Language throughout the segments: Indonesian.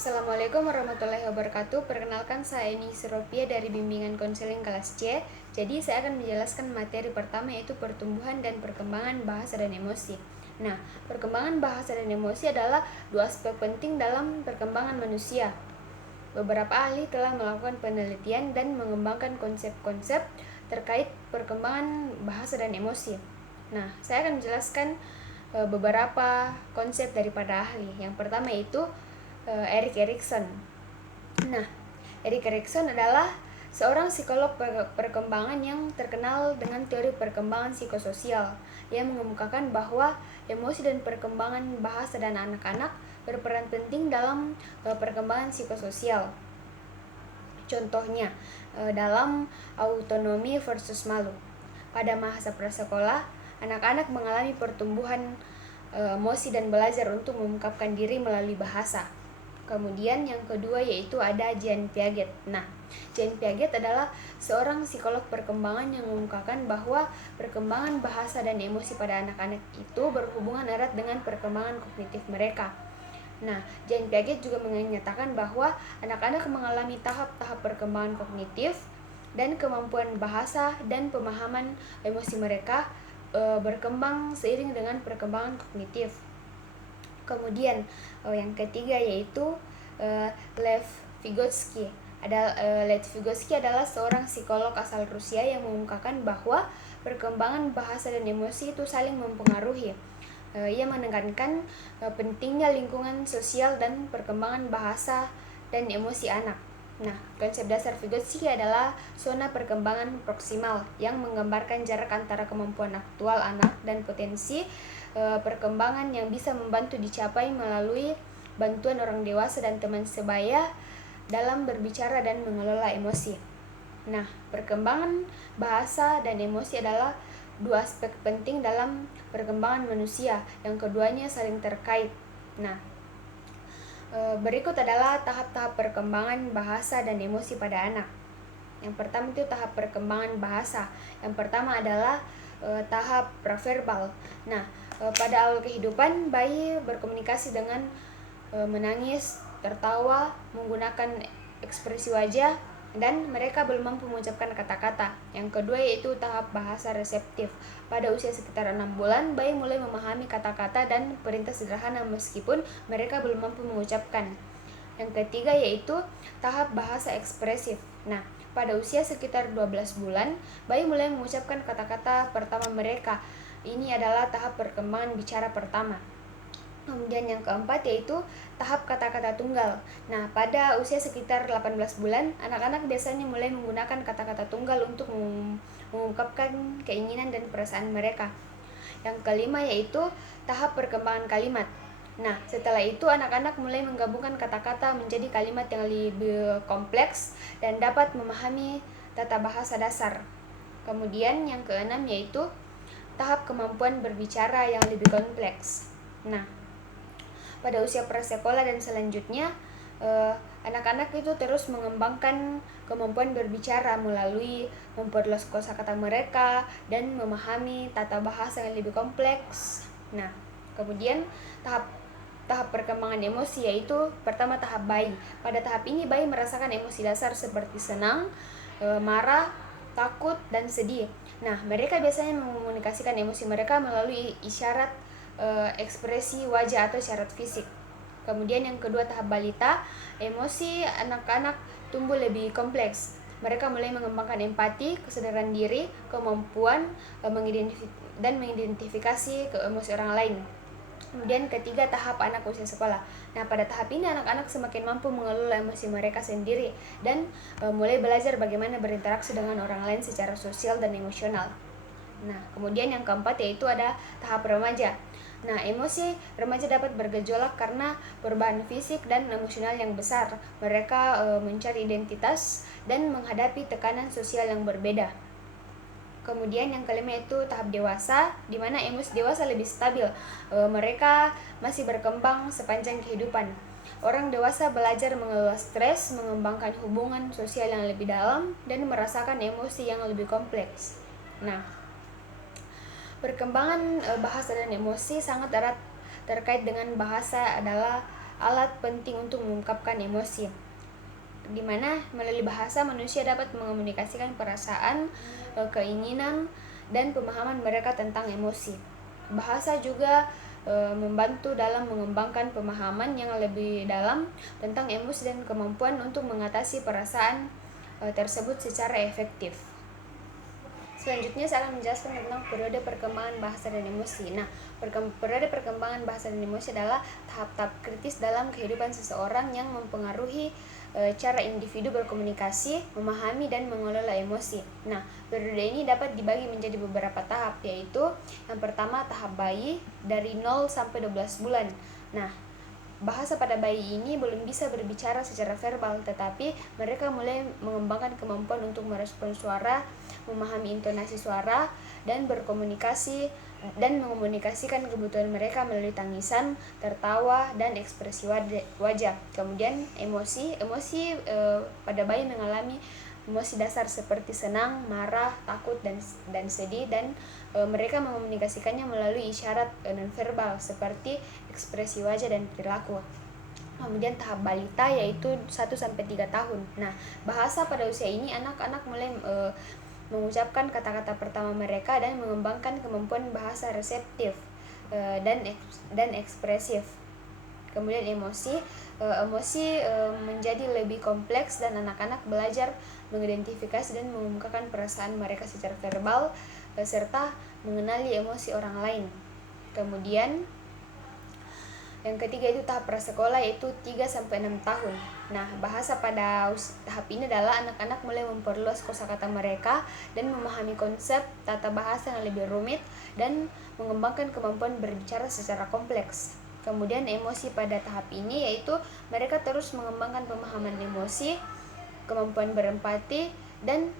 Assalamualaikum warahmatullahi wabarakatuh. Perkenalkan, saya Eni Seropia dari Bimbingan Konseling kelas C. Jadi saya akan menjelaskan materi pertama, yaitu pertumbuhan dan perkembangan bahasa dan emosi. Nah, perkembangan bahasa dan emosi adalah dua aspek penting dalam perkembangan manusia. Beberapa ahli telah melakukan penelitian dan mengembangkan konsep-konsep terkait perkembangan bahasa dan emosi. Nah, saya akan menjelaskan beberapa konsep daripada ahli. Yang pertama yaitu Erik Erikson. Nah, Erik Erikson adalah seorang psikolog perkembangan yang terkenal dengan teori perkembangan psikososial yang mengemukakan bahwa emosi dan perkembangan bahasa dan anak-anak berperan penting dalam perkembangan psikososial. Contohnya, dalam autonomi versus malu. Pada masa prasekolah, anak-anak mengalami pertumbuhan emosi dan belajar untuk mengungkapkan diri melalui bahasa. Kemudian yang kedua yaitu ada Jean Piaget. Nah, Jean Piaget adalah seorang psikolog perkembangan yang mengungkapkan bahwa perkembangan bahasa dan emosi pada anak-anak itu berhubungan erat dengan perkembangan kognitif mereka. Nah, Jean Piaget juga menyatakan bahwa anak-anak mengalami tahap-tahap perkembangan kognitif dan kemampuan bahasa dan pemahaman emosi mereka berkembang seiring dengan perkembangan kognitif. Kemudian yang ketiga yaitu Lev Vygotsky. Lev Vygotsky adalah seorang psikolog asal Rusia yang mengungkapkan bahwa perkembangan bahasa dan emosi itu saling mempengaruhi. Ia menekankan pentingnya lingkungan sosial dan perkembangan bahasa dan emosi anak. Nah, konsep dasar Vygotsky adalah zona perkembangan proksimal yang menggambarkan jarak antara kemampuan aktual anak dan potensi perkembangan yang bisa membantu dicapai melalui bantuan orang dewasa dan teman sebaya dalam berbicara dan mengelola emosi. Nah, perkembangan bahasa dan emosi adalah dua aspek penting dalam perkembangan manusia yang keduanya saling terkait. Nah, berikut adalah tahap-tahap perkembangan bahasa dan emosi pada anak. Yang pertama itu tahap perkembangan bahasa. Yang pertama adalah tahap praverbal. Nah, pada awal kehidupan, bayi berkomunikasi dengan menangis, tertawa, menggunakan ekspresi wajah, dan mereka belum mampu mengucapkan kata-kata. Yang kedua yaitu tahap bahasa reseptif. Pada usia sekitar 6 bulan, bayi mulai memahami kata-kata dan perintah sederhana meskipun mereka belum mampu mengucapkan. Yang ketiga yaitu tahap bahasa ekspresif. Nah, pada usia sekitar 12 bulan, bayi mulai mengucapkan kata-kata pertama mereka. Ini adalah tahap perkembangan bicara pertama. Kemudian yang keempat yaitu tahap kata-kata tunggal. Nah, pada usia sekitar 18 bulan, anak-anak biasanya mulai menggunakan kata-kata tunggal untuk mengungkapkan keinginan dan perasaan mereka. Yang kelima yaitu tahap perkembangan kalimat. Nah, setelah itu anak-anak mulai menggabungkan kata-kata menjadi kalimat yang lebih kompleks dan dapat memahami tata bahasa dasar. Kemudian yang keenam yaitu tahap kemampuan berbicara yang lebih kompleks. Nah, pada usia prasekolah dan selanjutnya, anak-anak itu terus mengembangkan kemampuan berbicara melalui memperluas kosakata mereka dan memahami tata bahasa yang lebih kompleks. Nah, kemudian tahap perkembangan emosi yaitu pertama tahap bayi. Pada tahap ini bayi merasakan emosi dasar seperti senang, marah, takut, dan sedih. Nah, mereka biasanya mengomunikasikan emosi mereka melalui isyarat ekspresi wajah atau syarat fisik. Kemudian yang kedua tahap balita, emosi anak-anak tumbuh lebih kompleks. Mereka mulai mengembangkan empati, kesadaran diri, kemampuan mengidentifikasi ke emosi orang lain. Kemudian ketiga tahap anak usia sekolah. Nah, pada tahap ini anak-anak semakin mampu mengelola emosi mereka sendiri dan mulai belajar bagaimana berinteraksi dengan orang lain secara sosial dan emosional. Nah, kemudian yang keempat yaitu ada tahap remaja. Nah, emosi remaja dapat bergejolak karena perubahan fisik dan emosional yang besar. Mereka mencari identitas dan menghadapi tekanan sosial yang berbeda. Kemudian yang kelima itu tahap dewasa, di mana emosi dewasa lebih stabil. Mereka masih berkembang sepanjang kehidupan. Orang dewasa belajar mengelola stres, mengembangkan hubungan sosial yang lebih dalam, dan merasakan emosi yang lebih kompleks. Nah, perkembangan bahasa dan emosi sangat erat terkait dengan bahasa adalah alat penting untuk mengungkapkan emosi, di mana melalui bahasa manusia dapat mengomunikasikan perasaan, keinginan, dan pemahaman mereka tentang emosi. Bahasa juga membantu dalam mengembangkan pemahaman yang lebih dalam tentang emosi dan kemampuan untuk mengatasi perasaan tersebut secara efektif. Selanjutnya saya akan menjelaskan tentang periode perkembangan bahasa dan emosi. Nah, periode perkembangan bahasa dan emosi adalah tahap-tahap kritis dalam kehidupan seseorang yang mempengaruhi cara individu berkomunikasi, memahami, dan mengelola emosi. Nah, periode ini dapat dibagi menjadi beberapa tahap, yaitu yang pertama tahap bayi dari 0 sampai 12 bulan. Nah, bahasa pada bayi ini belum bisa berbicara secara verbal, tetapi mereka mulai mengembangkan kemampuan untuk merespon suara, memahami intonasi suara, dan berkomunikasi dan mengomunikasikan kebutuhan mereka melalui tangisan, tertawa, dan ekspresi wajah. Kemudian emosi pada bayi mengalami emosi dasar seperti senang, marah, takut, dan sedih, dan mereka mengomunikasikannya melalui isyarat nonverbal seperti ekspresi wajah dan perilaku. Kemudian tahap balita yaitu 1-3 tahun. Nah, bahasa pada usia ini anak-anak mulai mengucapkan kata-kata pertama mereka dan mengembangkan kemampuan bahasa reseptif dan ekspresif. Kemudian emosi menjadi lebih kompleks dan anak-anak belajar mengidentifikasi dan mengungkapkan perasaan mereka secara verbal serta mengenali emosi orang lain. Kemudian yang ketiga itu tahap prasekolah yaitu 3-6 tahun. Nah, bahasa pada tahap ini adalah anak-anak mulai memperluas kosakata mereka dan memahami konsep tata bahasa yang lebih rumit dan mengembangkan kemampuan berbicara secara kompleks. Kemudian emosi pada tahap ini yaitu mereka terus mengembangkan pemahaman emosi, kemampuan berempati, dan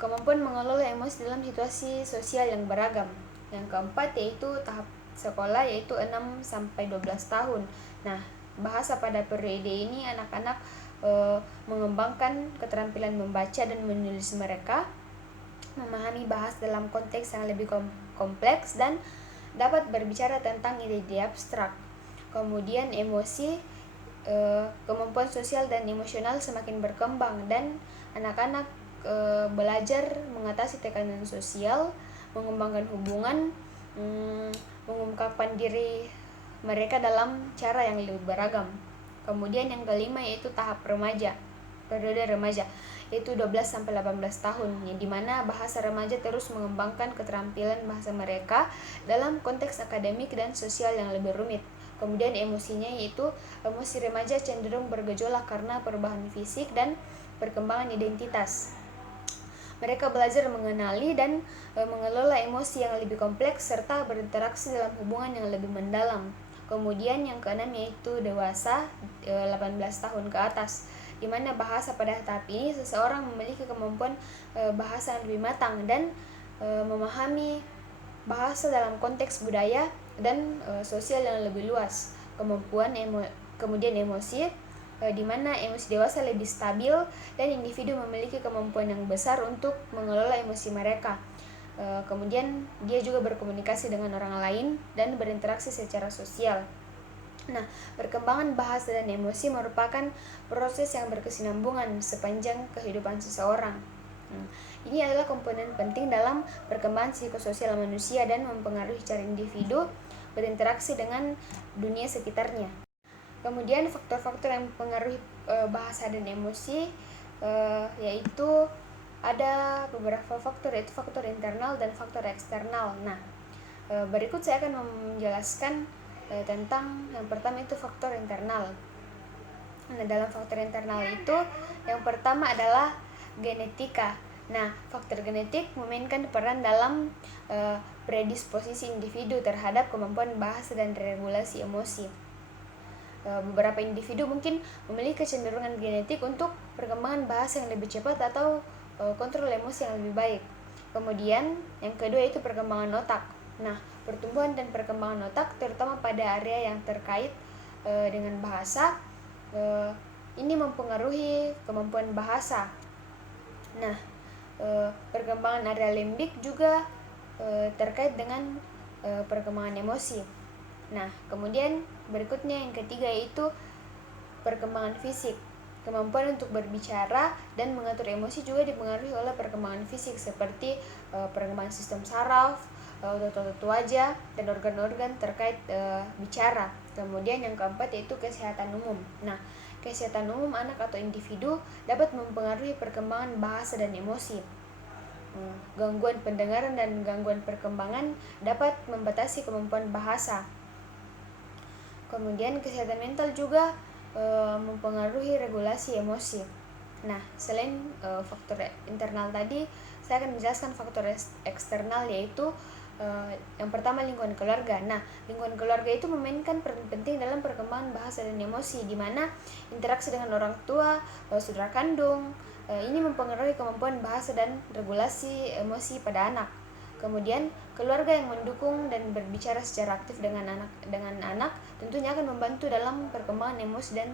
kemampuan mengelola emosi dalam situasi sosial yang beragam. Yang keempat yaitu tahap sekolah yaitu 6-12 tahun. Nah, bahasa pada periode ini anak-anak mengembangkan keterampilan membaca dan menulis mereka, memahami bahasa dalam konteks yang lebih kompleks, dan dapat berbicara tentang ide-ide abstrak. Kemudian emosi, kemampuan sosial dan emosional semakin berkembang dan anak-anak belajar mengatasi tekanan sosial, mengembangkan hubungan, mengungkapkan diri mereka dalam cara yang lebih beragam. Kemudian yang kelima yaitu tahap remaja, periode remaja yaitu 12-18 tahun, di mana bahasa remaja terus mengembangkan keterampilan bahasa mereka dalam konteks akademik dan sosial yang lebih rumit. Kemudian emosinya yaitu emosi remaja cenderung bergejolak karena perubahan fisik dan perkembangan identitas. Mereka belajar mengenali dan mengelola emosi yang lebih kompleks serta berinteraksi dalam hubungan yang lebih mendalam. Kemudian yang keenam yaitu dewasa, 18 tahun ke atas, di mana bahasa pada tahap ini seseorang memiliki kemampuan bahasa yang lebih matang dan memahami bahasa dalam konteks budaya dan sosial yang lebih luas. Kemudian emosi, di mana emosi dewasa lebih stabil dan individu memiliki kemampuan yang besar untuk mengelola emosi mereka. Kemudian dia juga berkomunikasi dengan orang lain dan berinteraksi secara sosial. Nah, perkembangan bahasa dan emosi merupakan proses yang berkesinambungan sepanjang kehidupan seseorang. Ini adalah komponen penting dalam perkembangan psikososial manusia dan mempengaruhi cara individu berinteraksi dengan dunia sekitarnya. Kemudian faktor-faktor yang mempengaruhi bahasa dan emosi yaitu ada beberapa faktor, yaitu faktor internal dan faktor eksternal. Nah, berikut saya akan menjelaskan tentang yang pertama itu faktor internal. Nah, dalam faktor internal itu yang pertama adalah genetika. Nah, faktor genetik memainkan peran dalam predisposisi individu terhadap kemampuan bahasa dan regulasi emosi. Beberapa individu mungkin memiliki kecenderungan genetik untuk perkembangan bahasa yang lebih cepat atau kontrol emosi yang lebih baik. Kemudian yang kedua itu perkembangan otak. Nah, pertumbuhan dan perkembangan otak terutama pada area yang terkait dengan bahasa ini mempengaruhi kemampuan bahasa. Nah, perkembangan area limbik juga terkait dengan perkembangan emosi. Nah, kemudian Berikutnya yang ketiga yaitu perkembangan fisik. Kemampuan untuk berbicara dan mengatur emosi juga dipengaruhi oleh perkembangan fisik seperti perkembangan sistem saraf, otot-otot wajah, dan organ-organ terkait bicara. Kemudian yang keempat yaitu kesehatan umum. Nah, kesehatan umum anak atau individu dapat mempengaruhi perkembangan bahasa dan emosi. Gangguan pendengaran dan gangguan perkembangan dapat membatasi kemampuan bahasa. Kemudian kesehatan mental juga mempengaruhi regulasi emosi. Nah, selain faktor internal tadi, saya akan menjelaskan faktor eksternal, yaitu yang pertama lingkungan keluarga. Nah, lingkungan keluarga itu memainkan peran penting dalam perkembangan bahasa dan emosi, di mana interaksi dengan orang tua, saudara kandung, ini mempengaruhi kemampuan bahasa dan regulasi emosi pada anak. Kemudian keluarga yang mendukung dan berbicara secara aktif dengan anak tentunya akan membantu dalam perkembangan emosi dan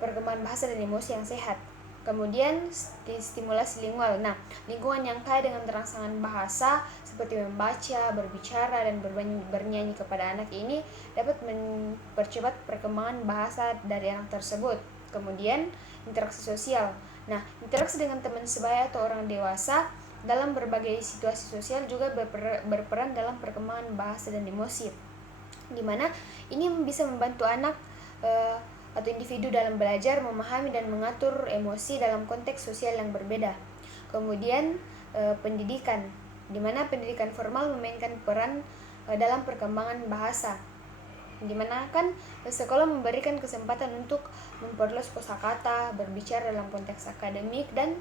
perkembangan bahasa dan emosi yang sehat. Kemudian stimulasi lingual. Nah, lingkungan yang kaya dengan rangsangan bahasa seperti membaca, berbicara, dan bernyanyi kepada anak ini dapat mempercepat perkembangan bahasa dari anak tersebut. Kemudian interaksi sosial. Nah, interaksi dengan teman sebaya atau orang dewasa dalam berbagai situasi sosial juga berperan dalam perkembangan bahasa dan emosi, di mana ini bisa membantu anak atau individu dalam belajar, memahami, dan mengatur emosi dalam konteks sosial yang berbeda. Kemudian pendidikan, di mana pendidikan formal memainkan peran dalam perkembangan bahasa, di mana kan sekolah memberikan kesempatan untuk memperluas kosakata, berbicara dalam konteks akademik, dan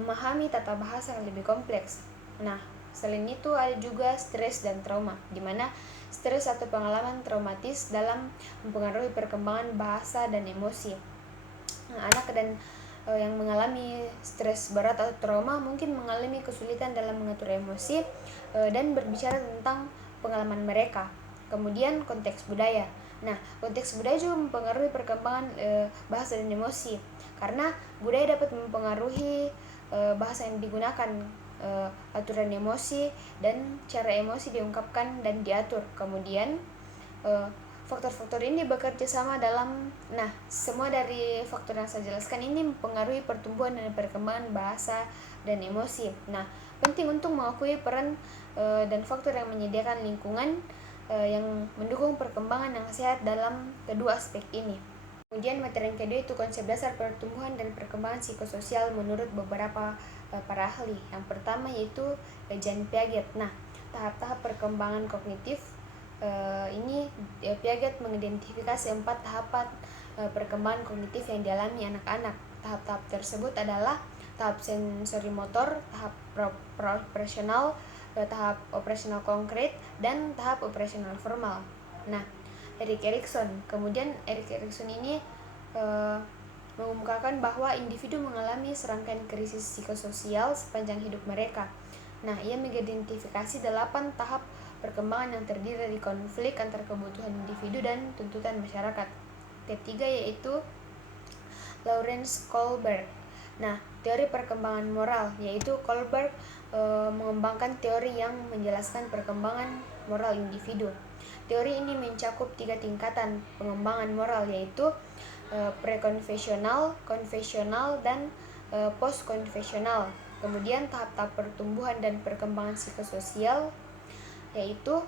memahami tata bahasa yang lebih kompleks. Nah, selain itu ada juga stres dan trauma, di mana stres atau pengalaman traumatis dalam mempengaruhi perkembangan bahasa dan emosi. Nah, anak dan yang mengalami stres berat atau trauma mungkin mengalami kesulitan dalam mengatur emosi dan berbicara tentang pengalaman mereka. Kemudian konteks budaya. Nah, konteks budaya juga mempengaruhi perkembangan bahasa dan emosi, karena budaya dapat mempengaruhi bahasa yang digunakan, aturan emosi, dan cara emosi diungkapkan dan diatur. Kemudian faktor-faktor ini bekerja sama dalam, nah, semua dari faktor yang saya jelaskan ini mempengaruhi pertumbuhan dan perkembangan bahasa dan emosi. Nah, penting untuk mengakui peran dan faktor yang menyediakan lingkungan yang mendukung perkembangan yang sehat dalam kedua aspek ini. Kemudian materi yang kedua itu konsep dasar pertumbuhan dan perkembangan psikososial menurut beberapa para ahli. Yang pertama yaitu Jean Piaget. Nah, tahap-tahap perkembangan kognitif ini Piaget mengidentifikasi 4 tahapan perkembangan kognitif yang dialami anak-anak. Tahap-tahap tersebut adalah tahap sensori motor, tahap operasional, tahap operasional konkret, dan tahap operasional formal. Nah, Erik Erikson ini mengumumkakan bahwa individu mengalami serangkaian krisis psikososial sepanjang hidup mereka. Nah, ia mengidentifikasi 8 tahap perkembangan yang terdiri dari konflik antar kebutuhan individu dan tuntutan masyarakat. Ketiga yaitu Lawrence Kohlberg. Nah, teori perkembangan moral, yaitu Kohlberg mengembangkan teori yang menjelaskan perkembangan moral individu. Teori ini mencakup 3 tingkatan pengembangan moral, yaitu prekonfesional, konfesional, dan postkonfesional. Kemudian tahap-tahap pertumbuhan dan perkembangan psikososial, yaitu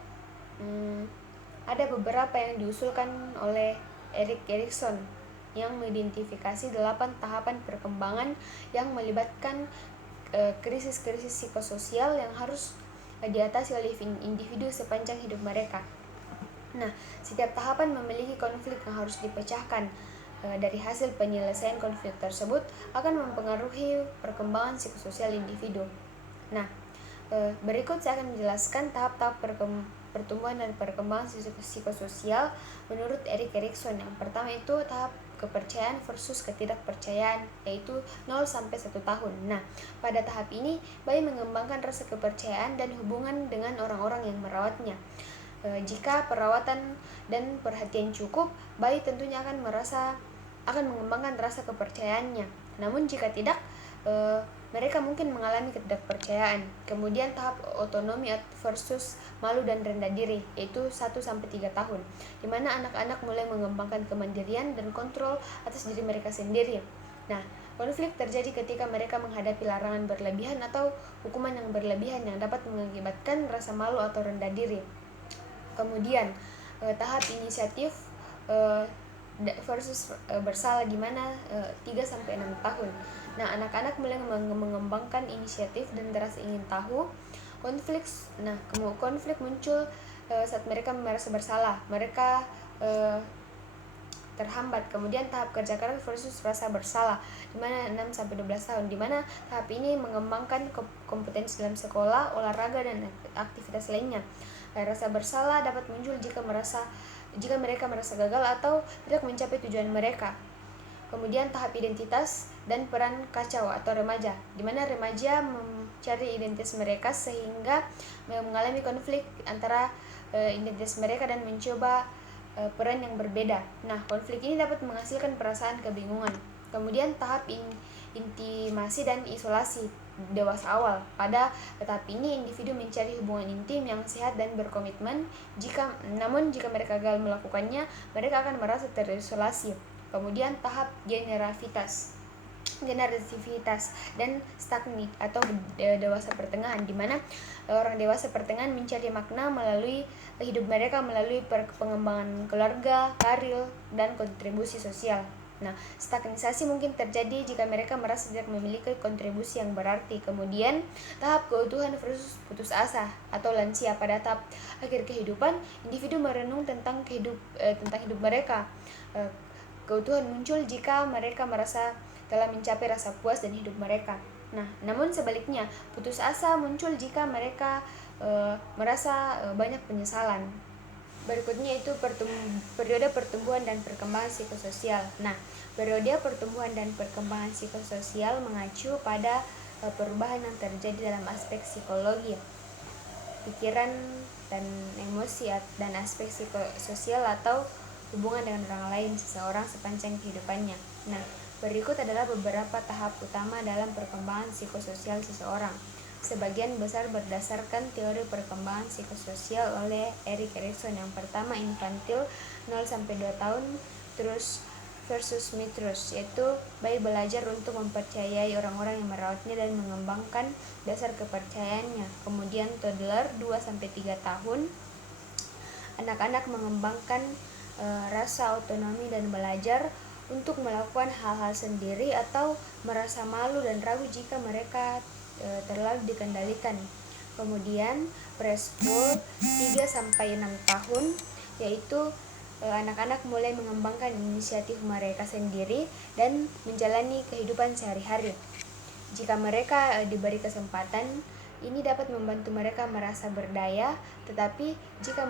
ada beberapa yang diusulkan oleh Erik Erikson yang mengidentifikasi 8 tahapan perkembangan yang melibatkan krisis-krisis psikososial yang harus diatasi oleh individu sepanjang hidup mereka. Nah, setiap tahapan memiliki konflik yang harus dipecahkan. Dari hasil penyelesaian konflik tersebut akan mempengaruhi perkembangan psikososial individu. Nah, berikut saya akan menjelaskan tahap-tahap pertumbuhan dan perkembangan psikososial menurut Erik Erikson. Yang pertama itu tahap kepercayaan versus ketidakpercayaan, yaitu 0-1 tahun. Nah, pada tahap ini bayi mengembangkan rasa kepercayaan dan hubungan dengan orang-orang yang merawatnya. Jika perawatan dan perhatian cukup, bayi tentunya akan mengembangkan rasa kepercayaannya. Namun jika tidak, mereka mungkin mengalami ketidakpercayaan. Kemudian tahap otonomi versus malu dan rendah diri, yaitu 1-3 tahun, di mana anak-anak mulai mengembangkan kemandirian dan kontrol atas diri mereka sendiri. Nah, konflik terjadi ketika mereka menghadapi larangan berlebihan atau hukuman yang berlebihan yang dapat mengakibatkan rasa malu atau rendah diri. Kemudian tahap inisiatif versus bersalah, di mana 3-6 tahun. Nah, anak-anak mulai mengembangkan inisiatif dan rasa ingin tahu. Konflik muncul saat mereka merasa bersalah, mereka terhambat. Kemudian tahap kerja keras versus rasa bersalah, di mana 6-12 tahun, di mana tahap ini mengembangkan kompetensi dalam sekolah, olahraga, dan aktivitas lainnya. Rasa bersalah dapat muncul jika mereka merasa gagal atau tidak mencapai tujuan mereka. Kemudian tahap identitas dan peran kacau atau remaja, di mana remaja mencari identitas mereka sehingga mengalami konflik antara identitas mereka dan mencoba peran yang berbeda. Nah, konflik ini dapat menghasilkan perasaan kebingungan. Kemudian tahap intimasi dan isolasi dewasa awal. Pada tahap ini individu mencari hubungan intim yang sehat dan berkomitmen. Namun jika mereka gagal melakukannya, mereka akan merasa terisolasi. Kemudian tahap generasivitas dan stagni atau dewasa pertengahan, di mana orang dewasa pertengahan mencari makna melalui hidup mereka melalui pengembangan keluarga, karir, dan kontribusi sosial. Nah, stagnisasi mungkin terjadi jika mereka merasa tidak memiliki kontribusi yang berarti. Kemudian tahap keutuhan versus putus asa atau lansia. Pada tahap akhir kehidupan, individu merenung tentang hidup mereka. Keutuhan muncul jika mereka merasa telah mencapai rasa puas dan hidup mereka. Nah, namun sebaliknya, putus asa muncul jika mereka merasa banyak penyesalan. Berikutnya itu periode pertumbuhan dan perkembangan psikososial. Nah, periode pertumbuhan dan perkembangan psikososial mengacu pada perubahan yang terjadi dalam aspek psikologi, pikiran, dan emosi, dan aspek psikososial atau hubungan dengan orang lain seseorang sepanjang kehidupannya. Nah, berikut adalah beberapa tahap utama dalam perkembangan psikososial seseorang. Sebagian besar berdasarkan teori perkembangan psikososial oleh Erik Erikson. Yang pertama, infantil 0-2 tahun, terus versus mitrus, yaitu bayi belajar untuk mempercayai orang-orang yang merawatnya dan mengembangkan dasar kepercayaannya. Kemudian toddler 2-3 tahun, anak-anak mengembangkan rasa otonomi dan belajar untuk melakukan hal-hal sendiri atau merasa malu dan ragu jika mereka terlalu dikendalikan. Kemudian preschool 3-6 tahun, yaitu anak-anak mulai mengembangkan inisiatif mereka sendiri dan menjalani kehidupan sehari-hari. Jika mereka diberi kesempatan, ini dapat membantu mereka merasa berdaya, tetapi jika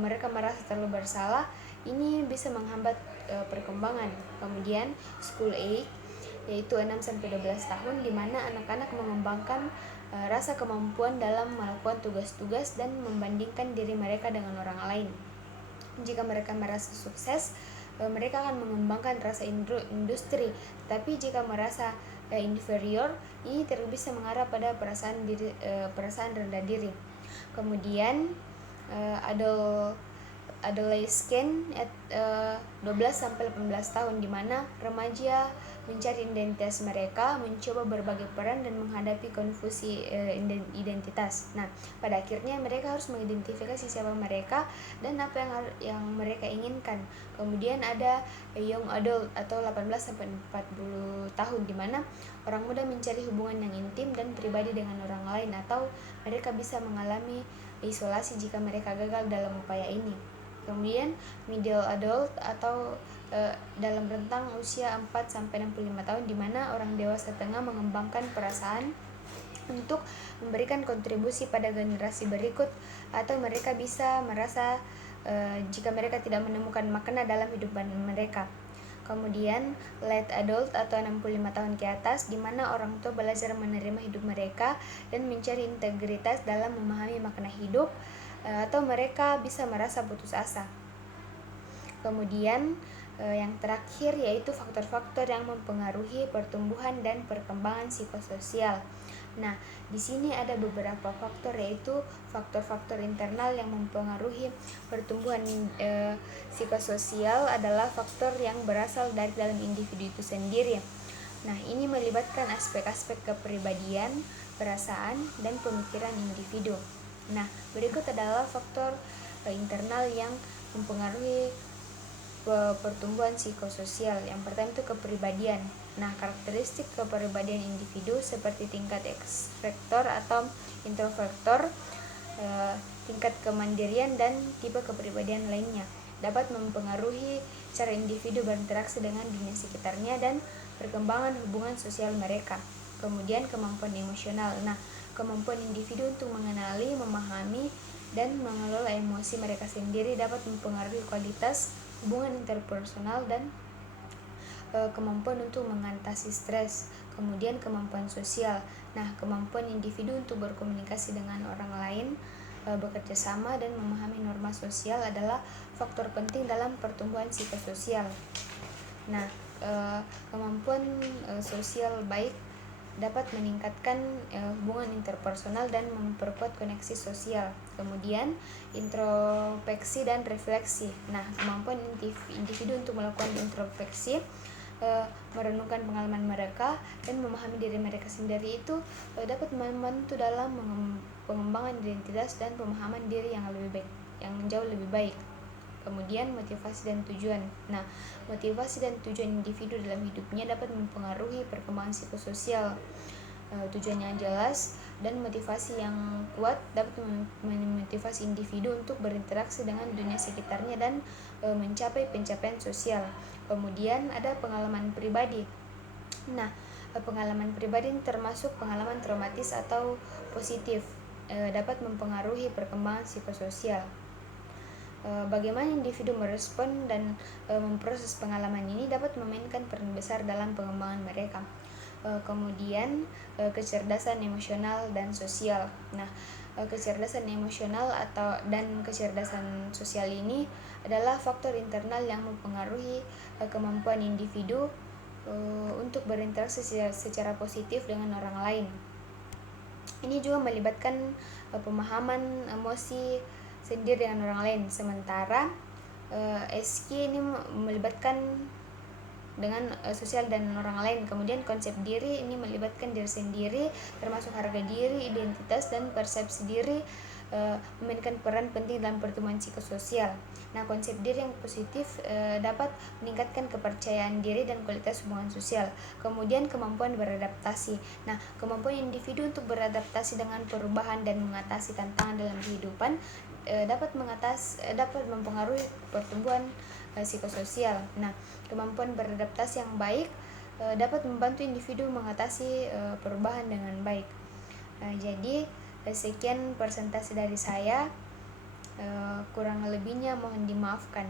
mereka merasa terlalu bersalah, ini bisa menghambat perkembangan. Kemudian school age, yaitu 6-12 tahun, di mana anak-anak mengembangkan rasa kemampuan dalam melakukan tugas-tugas dan membandingkan diri mereka dengan orang lain. Jika mereka merasa sukses, mereka akan mengembangkan rasa industri, tetapi jika merasa inferior, ini bisa mengarah pada perasaan rendah diri. Kemudian adolescent 12-18 tahun, di mana remaja mencari identitas mereka, mencoba berbagai peran dan menghadapi konfusi identitas. Nah, pada akhirnya mereka harus mengidentifikasi siapa mereka dan apa yang mereka inginkan. Kemudian ada young adult atau 18-40 tahun, di mana orang muda mencari hubungan yang intim dan pribadi dengan orang lain, atau mereka bisa mengalami isolasi jika mereka gagal dalam upaya ini. Kemudian middle adult atau dalam rentang usia 4-65 tahun, di mana orang dewasa tengah mengembangkan perasaan untuk memberikan kontribusi pada generasi berikut, atau mereka bisa merasa jika mereka tidak menemukan makna dalam hidup mereka. Kemudian late adult atau 65 tahun ke atas, di mana orang tua belajar menerima hidup mereka dan mencari integritas dalam memahami makna hidup, atau mereka bisa merasa putus asa. Kemudian Yang terakhir yaitu faktor-faktor yang mempengaruhi pertumbuhan dan perkembangan psikososial. Nah, di sini ada beberapa faktor, yaitu faktor-faktor internal yang mempengaruhi pertumbuhan psikososial adalah faktor yang berasal dari dalam individu itu sendiri. Nah, ini melibatkan aspek-aspek kepribadian, perasaan, dan pemikiran individu. Nah, berikut adalah faktor internal yang mempengaruhi pertumbuhan psikososial. Yang pertama itu kepribadian. Nah, karakteristik kepribadian individu seperti tingkat ekstrovert atau introvert, tingkat kemandirian dan tipe kepribadian lainnya dapat mempengaruhi cara individu berinteraksi dengan dunia sekitarnya dan perkembangan hubungan sosial mereka. Kemudian kemampuan emosional. Nah, kemampuan individu untuk mengenali, memahami, dan mengelola emosi mereka sendiri dapat mempengaruhi kualitas hubungan interpersonal dan kemampuan untuk mengatasi stres. Kemudian kemampuan sosial. Nah, kemampuan individu untuk berkomunikasi dengan orang lain, bekerja sama, dan memahami norma sosial adalah faktor penting dalam pertumbuhan psikososial. Nah, kemampuan sosial baik dapat meningkatkan hubungan interpersonal dan memperkuat koneksi sosial. Kemudian introspeksi dan refleksi. Nah, kemampuan individu untuk melakukan introspeksi, merenungkan pengalaman mereka dan memahami diri mereka sendiri itu dapat membantu dalam pengembangan identitas dan pemahaman diri yang lebih baik, yang jauh lebih baik. Kemudian motivasi dan tujuan. Nah, motivasi dan tujuan individu dalam hidupnya dapat mempengaruhi perkembangan psikososial. Tujuan yang jelas dan motivasi yang kuat dapat memotivasi individu untuk berinteraksi dengan dunia sekitarnya dan mencapai pencapaian sosial. Kemudian ada pengalaman pribadi. Nah, pengalaman pribadi termasuk pengalaman traumatis atau positif, dapat mempengaruhi perkembangan psikososial. Bagaimana individu merespon dan memproses pengalaman ini dapat memainkan peran besar dalam pengembangan mereka. Kemudian kecerdasan emosional dan sosial. Nah, kecerdasan emosional dan kecerdasan sosial ini adalah faktor internal yang mempengaruhi kemampuan individu untuk berinteraksi secara positif dengan orang lain. Ini juga melibatkan pemahaman emosi sendiri dengan orang lain. Sementara SQ ini melibatkan dengan sosial dan orang lain. Kemudian konsep diri ini melibatkan diri sendiri, termasuk harga diri, identitas, dan persepsi diri, memainkan peran penting dalam pertumbuhan psikososial. Nah, konsep diri yang positif dapat meningkatkan kepercayaan diri dan kualitas hubungan sosial. Kemudian kemampuan beradaptasi. Nah, kemampuan individu untuk beradaptasi dengan perubahan dan mengatasi tantangan dalam kehidupan dapat mempengaruhi pertumbuhan psikososial. Nah, kemampuan beradaptasi yang baik dapat membantu individu mengatasi perubahan dengan baik. Jadi sekian presentasi dari saya, kurang lebihnya mohon dimaafkan.